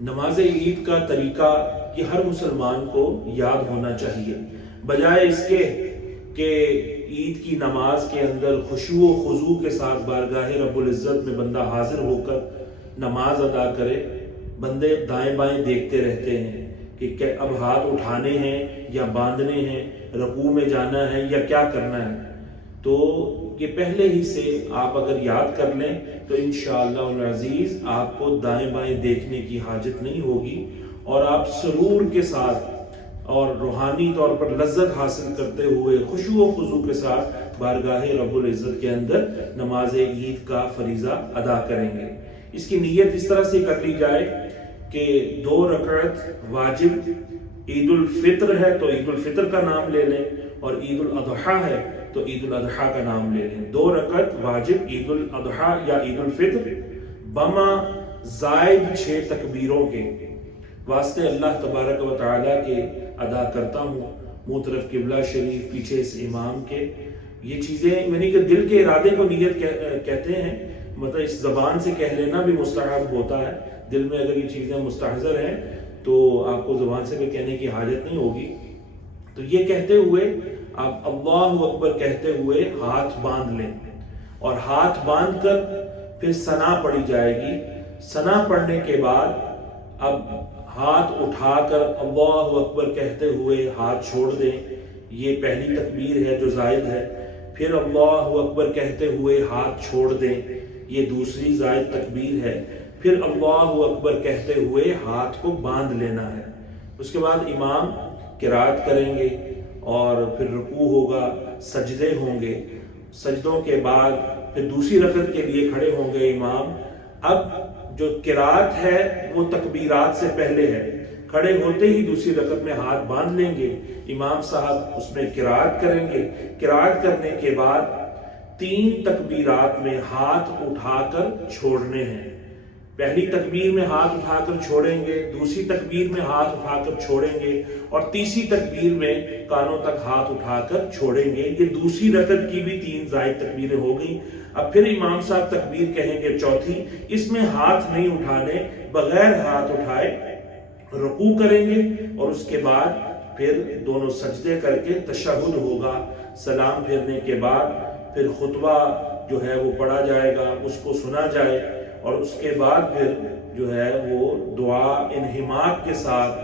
نماز عید کا طریقہ یہ ہر مسلمان کو یاد ہونا چاہیے، بجائے اس کے کہ عید کی نماز کے اندر خشوع و خضوع کے ساتھ بارگاہ رب العزت میں بندہ حاضر ہو کر نماز ادا کرے۔ بندے دائیں بائیں دیکھتے رہتے ہیں کہ اب ہاتھ اٹھانے ہیں یا باندھنے ہیں، رکوع میں جانا ہے یا کیا کرنا ہے۔ تو یہ پہلے ہی سے آپ اگر یاد کر لیں تو انشاءاللہ العزیز آپ کو دائیں بائیں دیکھنے کی حاجت نہیں ہوگی، اور آپ سرور کے ساتھ اور روحانی طور پر لذت حاصل کرتے ہوئے خشوع و خضوع کے ساتھ بارگاہ رب العزت کے اندر نماز عید کا فریضہ ادا کریں گے۔ اس کی نیت اس طرح سے کر لی جائے کہ 2 رکعت واجب عید الفطر ہے تو عید الفطر کا نام لے لیں، اور عید الاضحیٰ ہے تو عید الاضحیٰ کا نام لے لیں۔ 2 رکعت واجب عید الاضحیٰ یا عید الفطر بما زائد 6 تکبیروں کے واسطے اللہ تبارک و تعالیٰ کے ادا کرتا ہوں، منہ طرف قبلہ شریف، پیچھے اس امام کے۔ یہ چیزیں یعنی کہ دل کے ارادے کو نیت کہتے ہیں، مطلب اس زبان سے کہہ لینا بھی مستحب ہوتا ہے۔ دل میں اگر یہ چیزیں مستحضر ہیں تو آپ کو زبان سے بھی کہنے کی حاجت نہیں ہوگی۔ تو یہ کہتے ہوئے آپ اللہ اکبر کہتے ہوئے ہاتھ باندھ لیں، اور ہاتھ باندھ کر پھر ثنا پڑھی جائے گی۔ ثنا پڑھنے کے بعد اب ہاتھ اٹھا کر اللہ اکبر کہتے ہوئے ہاتھ چھوڑ دیں، یہ پہلی تکبیر ہے جو زائد ہے۔ پھر اللہ اکبر کہتے ہوئے ہاتھ چھوڑ دیں، یہ دوسری زائد تکبیر ہے۔ پھر اللہ اکبر کہتے ہوئے ہاتھ کو باندھ لینا ہے۔ اس کے بعد امام قرات کریں گے، اور پھر رکوع ہوگا، سجدے ہوں گے۔ سجدوں کے بعد پھر دوسری رکعت کے لیے کھڑے ہوں گے امام۔ اب جو قرات ہے وہ تکبیرات سے پہلے ہے، کھڑے ہوتے ہی دوسری رکعت میں ہاتھ باندھ لیں گے، امام صاحب اس میں قرات کریں گے۔ قرات کرنے کے بعد 3 تکبیرات میں ہاتھ اٹھا کر چھوڑنے ہیں۔ پہلی تکبیر میں ہاتھ اٹھا کر چھوڑیں گے، دوسری تکبیر میں ہاتھ اٹھا کر چھوڑیں گے، اور تیسری تکبیر میں کانوں تک ہاتھ اٹھا کر چھوڑیں گے۔ یہ دوسری رکعت کی بھی 3 زائد تکبیریں ہو گئیں۔ اب پھر امام صاحب تکبیر کہیں گے چوتھی، اس میں ہاتھ نہیں اٹھانے، بغیر ہاتھ اٹھائے رکوع کریں گے، اور اس کے بعد پھر دونوں سجدے کر کے تشہد ہوگا۔ سلام پھیرنے کے بعد پھر خطبہ جو ہے وہ پڑھا جائے گا، اس کو سنا جائے، اور اس کے بعد پھر جو ہے وہ دعا انہماک کے ساتھ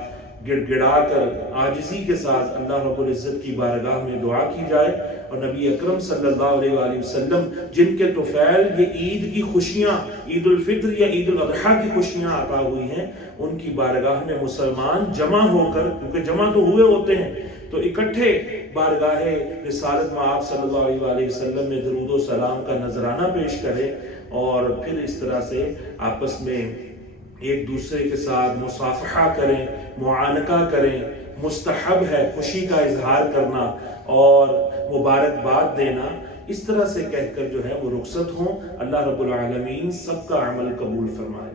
گڑ گڑا کر عاجزی کے ساتھ اللہ رب العزت کی بارگاہ میں دعا کی جائے۔ اور نبی اکرم صلی اللہ علیہ وآلہ وسلم جن کے طفیل یہ عید کی خوشیاں، عید الفطر یا عید الاضحیٰ کی خوشیاں عطا ہوئی ہیں، ان کی بارگاہ میں مسلمان جمع ہو کر، کیونکہ جمع تو ہوئے ہوتے ہیں، تو اکٹھے بارگاہ رسالت میں آپ صلی اللہ علیہ وآلہ وسلم میں درود و سلام کا نذرانہ پیش کریں، اور پھر اس طرح سے آپس میں ایک دوسرے کے ساتھ مصافحہ کریں، معانقہ کریں۔ مستحب ہے خوشی کا اظہار کرنا اور مبارکباد دینا، اس طرح سے کہہ کر جو ہے وہ رخصت ہوں۔ اللہ رب العالمین سب کا عمل قبول فرمائے۔